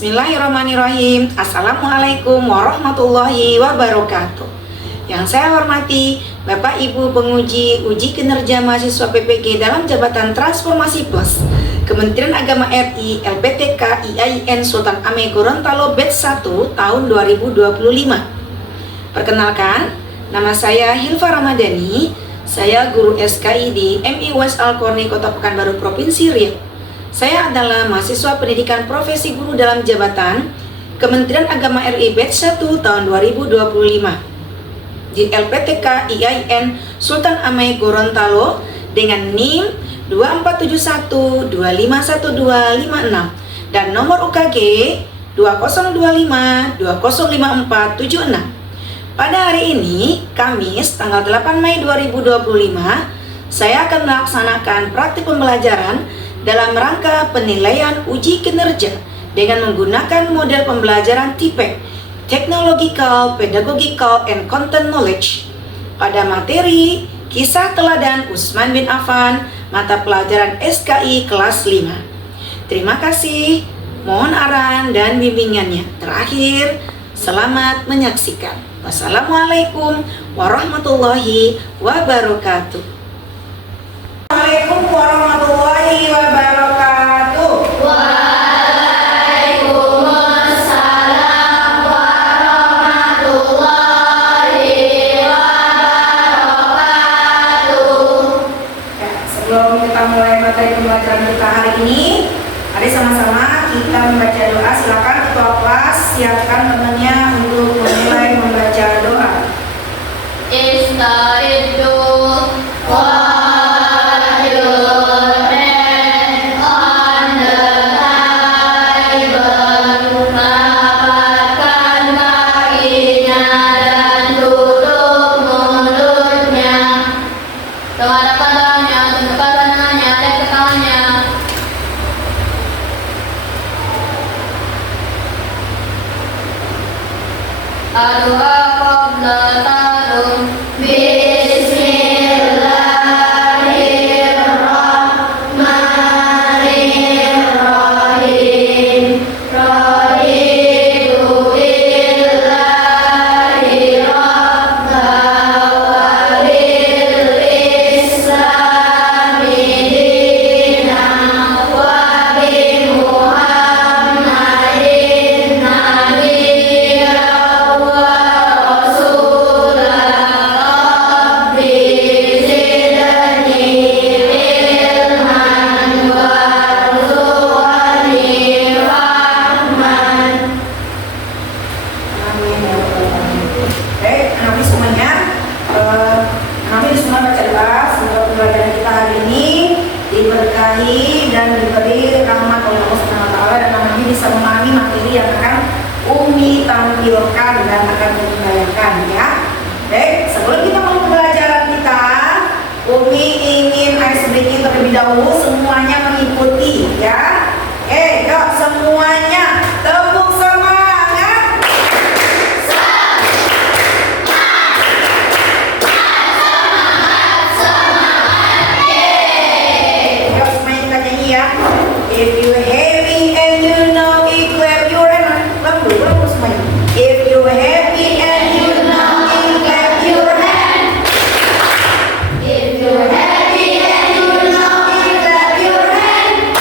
Bismillahirrahmanirrahim. Assalamualaikum warahmatullahi wabarakatuh. Yang saya hormati Bapak Ibu penguji uji kinerja mahasiswa PPG dalam Jabatan Transformasi Plus Kementerian Agama RI LPTK IAIN Sultan Ameng Gorontalo Batch 1 tahun 2025. Perkenalkan, nama saya Hilfa Ramadhani. Saya guru SKI di MI West Al-Qarni Kota Pekanbaru Provinsi Riau. Saya adalah mahasiswa pendidikan profesi guru dalam jabatan Kementerian Agama RI Batch 1 tahun 2025 di LPTK IAIN Sultan Ameng Gorontalo dengan NIM 2471251256 dan nomor UKG 2025205476. Pada hari ini, Kamis tanggal 8 Mei 2025, saya akan melaksanakan praktik pembelajaran dalam rangka penilaian uji kinerja dengan menggunakan model pembelajaran TPEK, Technological, Pedagogical, and Content Knowledge pada materi Kisah Teladan Utsman bin Affan, mata pelajaran SKI kelas 5. Terima kasih, mohon arahan dan bimbingannya. Terakhir, selamat menyaksikan. Wassalamualaikum warahmatullahi wabarakatuh. Assalamualaikum warahmatullahi wabarakatuh. Waalaikumsalam warahmatullahi wabarakatuh. Ya, sebelum kita mulai materi pembelajaran kita hari ini, mari sama-sama kita membaca doa. Silakan ketua kelas siapkan temannya untuk memulai membaca doa. Istaizu Aduha qabla tarum Bismillahirrahmanirrahim. Raditu billahi rabba wa bil islami dina wa bi Muhammadin nabiyya diberkahi dan diberi rahmat oleh Allah Subhanahu wa taala dan Nabi bisa memahami materi yang akan Umi tampilkan dan akan dibayangkan ya. Baik, sebelum kita mulai pembelajaran kita, Umi ingin ice breaking terlebih dahulu, semuanya mengikuti ya. Yuk semuanya tepuk semangat. If you happy and you know it, clap your hands. Lalu semuanya. If you happy and you know it, clap your hands. If you're happy and you know it, clap your hands.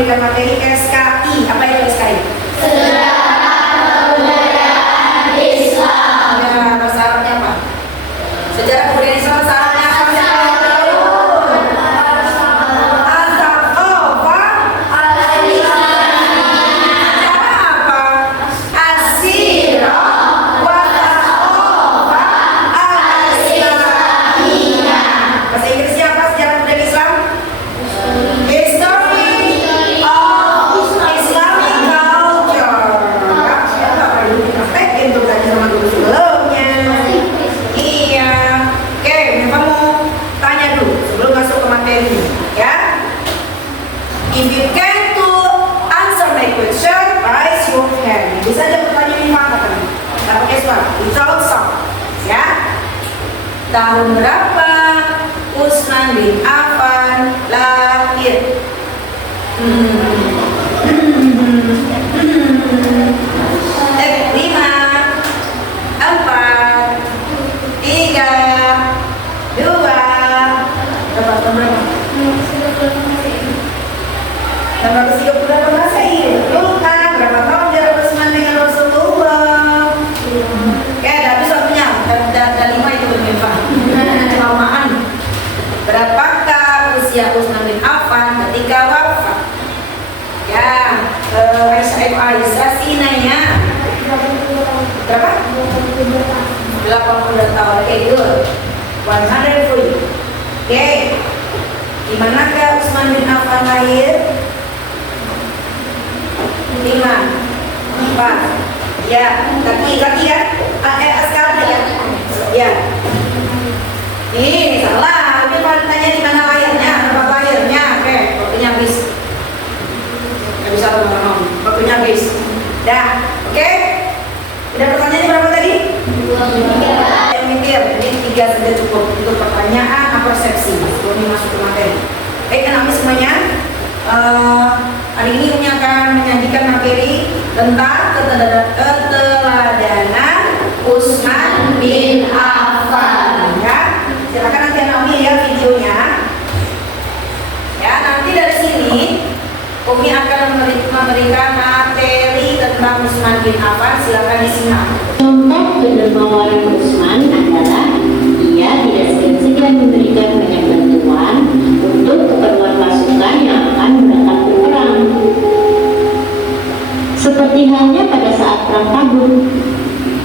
memberikan materi SKI. Apa itu SKI? Sejarah kebudayaan Islam. Ya, bahasa Arabnya apa? Sejarah kebudayaan Islam bahasa Arabnya apa? If you can to answer my question, raise your hand. Bisa aja pertanyaan ini katakan. Tidak pakai suara, without sound. Ya. Tahun berapa Utsman bin Affan lahir? Lima, empat, tiga, dua. Berapa? Tanggal 38 Masehi. Betul kan? Berapa tahun jarak Utsman dengan Rasulullah? Oke, habis waktunya. Dan 5 itu berlimpah. Kelamaan. Berapakah usia Utsman bin Affan ketika wafat? Ya, Aisyah sih nanya. Berapa? 82 tahun. Oke, good. 100 Oke. Di manakah Utsman bin Affan lahir? 5, 4, ya, kaki ya, sekarang ya, ya, ini salah, tapi tanya di mana lahirnya, tempat lahirnya, oke, waktunya habis, nggak bisa teman-teman, waktunya habis, dah, oke, udah pertanyaannya berapa tadi? 2. Yang mikir, jadi 3 saja cukup untuk pertanyaan atau persepsi sebelum masuk ke materi. Baik, anak-anak semuanya. Hari ini Umi akan menyajikan materi tentang keteladanan Utsman bin Affan. Ya, silakan nanti anak Umi lihat videonya. Ya, nanti dari sini Umi akan memberikan materi tentang Utsman bin Affan. Silakan disimak. Contoh kedermawanan Utsman adalah ia tidak segan-segan memberikan banyak bantuan untuk keperluan pasukan yang akan datang berperang. Seperti halnya pada saat perang Tabuk,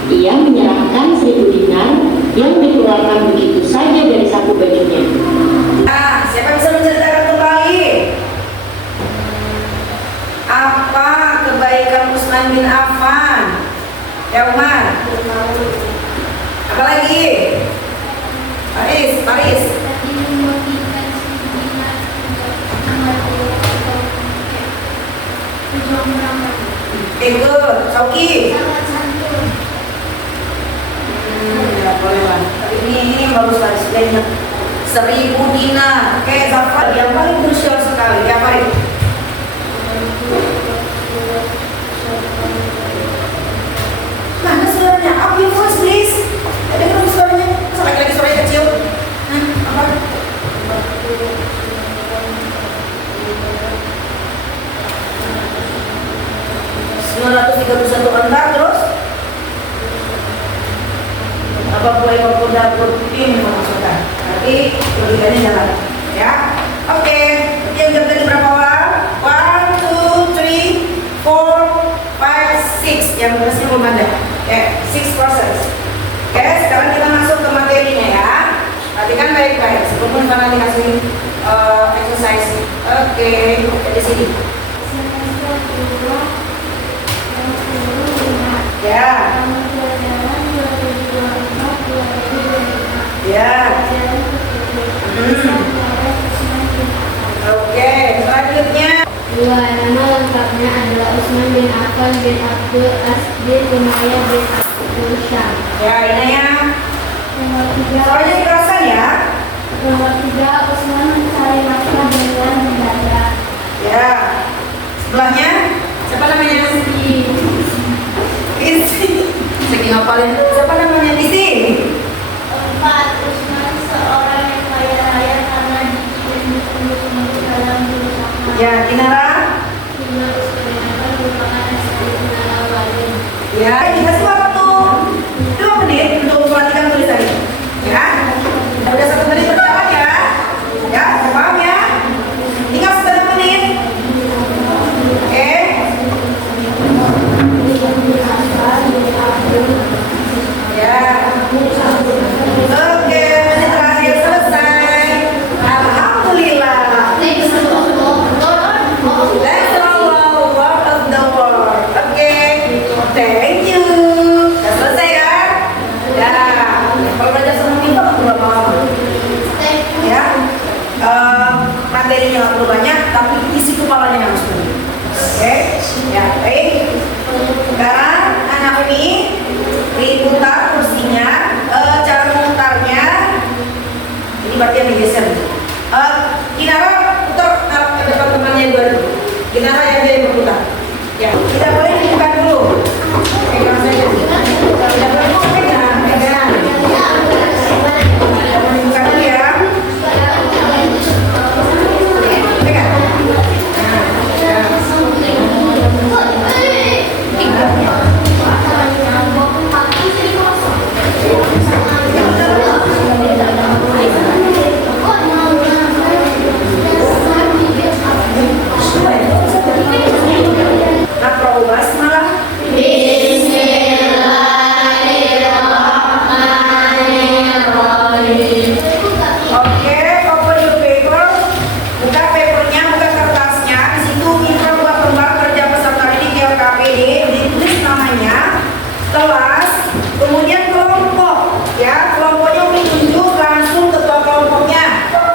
ia menyerahkan 1000 dinar yang dikeluarkan begitu saja dari saku bajunya. Nah, siapa bisa menceritakan kembali apa kebaikan Utsman bin Affan? Ya Umar. Apa lagi? Paris. Good. Sauki. Ya boleh lah. Tapi ini bagus lah display-nya. 1000 dinar. Oke, Zafar yang paling krusial sekali. Ya Farid. Mana suaranya? Up your voice please. Ada kan suaranya? Masa lagi suaranya kecil? Apa? 931 anda terus apa boleh dapur tim maksudnya, tapi logikanya jalan ya. Oke, yang tadi berapa orang? 1, 2, 3, 4, 5, 6 yang berasnya belum ada. Oke, 6 process. Oke, sekarang kita masuk ke materinya ya. Perhatikan baik-baik sebelum nanti kasih exercise. Oke, di sini. Ya. Ya. Oke, selanjutnya. 2. Nama lengkapnya adalah Utsman bin Affan bin Abdul As bin Umayyah bin Abdul Syam. Ya, ini ya. Nomor 3. Soalnya dikerasan ya. Nomor 3. Utsman mencari nafkah dengan mendadak. Ya. Sebelahnya siapa namanya? Isi. Saking ngapalin. Siapa namanya di sini? 4. Utsman seorang yang kaya raya karena dikirim dalam berusaha. Ya, Kinara. Adalah Usman bin Affan merupakan asisten pengarang Walid. Ya, dikasih waktu 2 menit untuk memperhatikan tulisannya. Ya, udah 1 menit berjalan ya. Ya, paham ya? Tinggal 1 menit. Oke. Ya. Oke, menit terakhir selesai. Alhamdulillah. Let's follow word of the word. Oke, thank you. Udah selesai kan? Ya. Kalau belajar sama kita nggak perlu lama-lama. Ya. Materinya nggak perlu banyak, tapi isi kepalanya yang harus banyak. Oke. Ya, baik. Sekarang anak ini diputar kursinya. Cara memutarnya ini berarti yang digeser. Kinara putar arah ke depan temannya dua dulu. Kinara yang dia berputar. Ya, tidak boleh dibuka dulu. Pegang saja. Tidak boleh dibuka, pegang. Tidak boleh dibuka dulu ya. Pegang. Akrobas malah. Oke, open your paper. Buka papernya, buka kertasnya. Di situ minta buat lembar kerja peserta didik KPD. Ditulis namanya, kelas, kemudian kelompok. Ya, kelompoknya Umi tunjuk langsung ketua kelompoknya.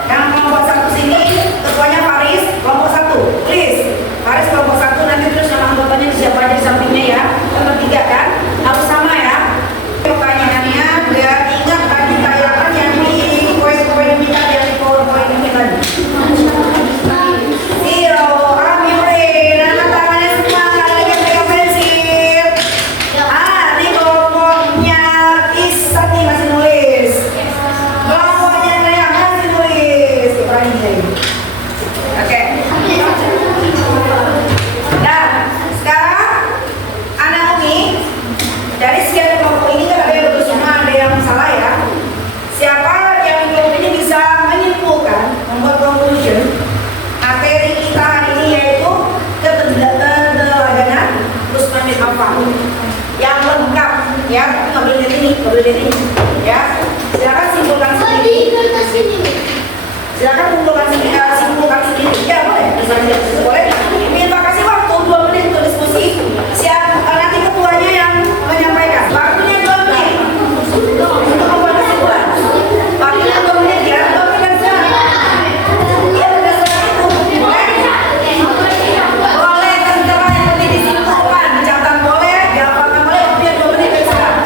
Yang kelompok 1 sini, ketuanya Faris, kelompok 1. Please, Faris kelompok 1, nanti terus nama anggotanya siapa aja di sampingnya ya. Nomor 3 kan, harus sama ya. Pertanyaannya, biar ingat tadi tayangan yang di poin-poin ini tadi, yang di poin-poin ini tadi. Zero, ambil anak tangannya semua, nggak ada yang pegang pensil. Di kelompoknya Isan nih masih nulis. Kelompoknya Rea masih nulis. Oke. Nah, sekarang anak Umi, dari sekian kelompok ini kan ada yang betul semua, ada yang salah ya. Siapa yang di kelompok ini bisa menyimpulkan, membuat conclusion materi kita hari ini, yaitu keteladanan Usman bin Affan yang lengkap ya, tapi nggak boleh lihat ini, nggak boleh lihat ini ya. Silakan simpulkan sendiri. Silakan simpulkan sendiri. Ya boleh, misalnya boleh. Minta kasih waktu 2 menit untuk diskusi. Nanti ketuanya yang menyampaikan. Waktunya 2 menit. Untuk membuat kesimpulan. Waktunya 2 menit ya. 2 menit kan iya, udah selesai itu. Boleh? Boleh, terserah yang penting disimpulkan. Dicatat boleh, diapakan boleh. Waktunya 2 menit kan sekarang.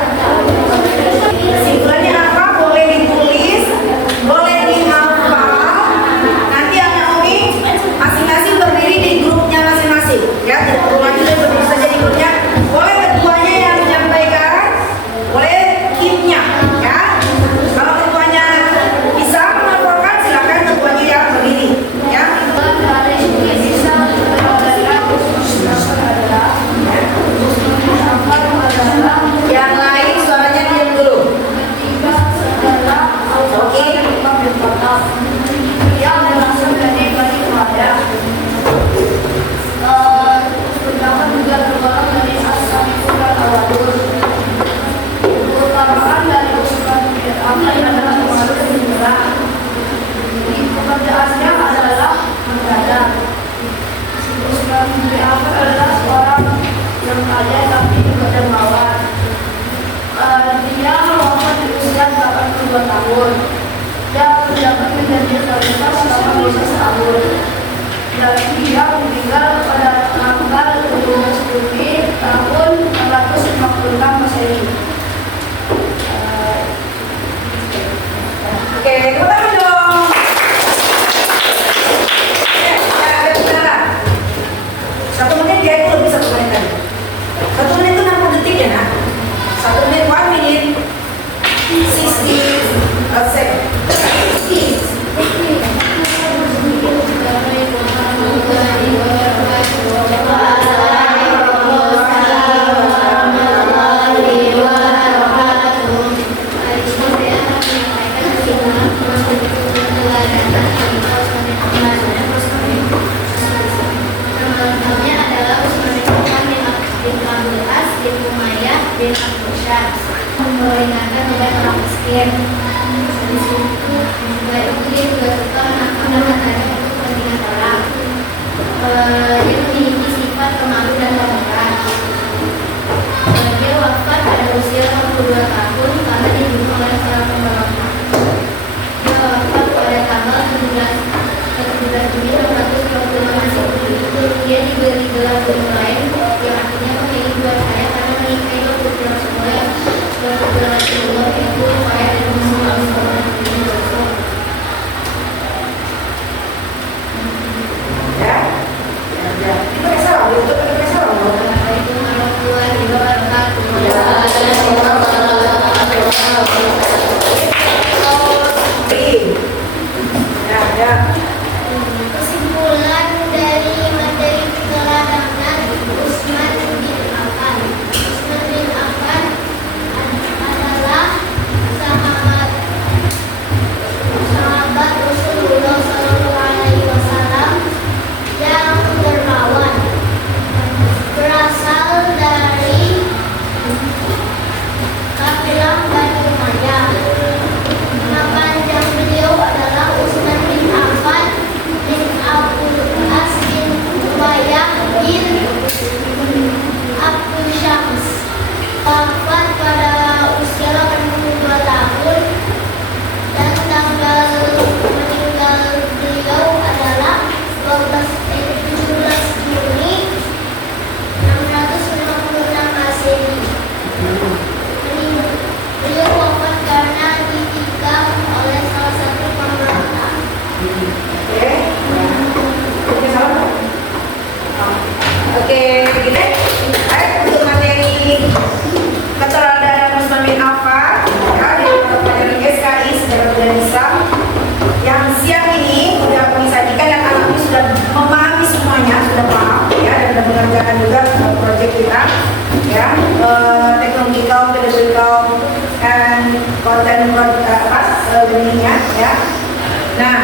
bin Abdul Syams memperingatkan dengan orang miskin. Di situ juga itu dia juga suka menampakkan matanya untuk kepentingan orang. Dia memiliki sifat pemalu dan pemurah. Dia wafat pada usia 62 tahun karena dibunuh oleh seorang pemberontak. Dia wafat pada tanggal 17 Juni 1925 Masehi. Dia diberi gelar gunung lain yang artinya memiliki dua sayap karena menikahi dua putra semua yang bergelar kedua yaitu Faya dan Musa al-Salman bin Yusuf. Ya, ya. Itu salah, itu salah. Assalamualaikum warahmatullahi wabarakatuh. Ya, ya. Kesimpulan dari materi keteladanan Utsman bin Affan. Utsman bin Affan adalah sahabat Rasulullah SAW yang dermawan, berasal dari kabilah Bani Umayyah. Nama panjang beliau adalah Utsman bin Affan bin Abdul As bin Umayyah bin Abdul Syams. Wafat pada usia 82 tahun dan tanggal meninggal beliau adalah 17 Juni 656 Masehi. Beliau wafat karena ditikam oleh salah satu pemberontak. Oke. Oke, salah. Oke, begini. Baik, untuk materi keteladanan Utsman bin Affan, ya, dari mata pelajaran SKI Sejarah Budaya Islam yang siang ini sudah kami sajikan dan anak-anak sudah memahami semuanya, sudah paham, ya, dan sudah mengerjakan juga proyek kita, ya, teknologi kaum, pedagogi kaum, dan konten ininya, ya. Nah,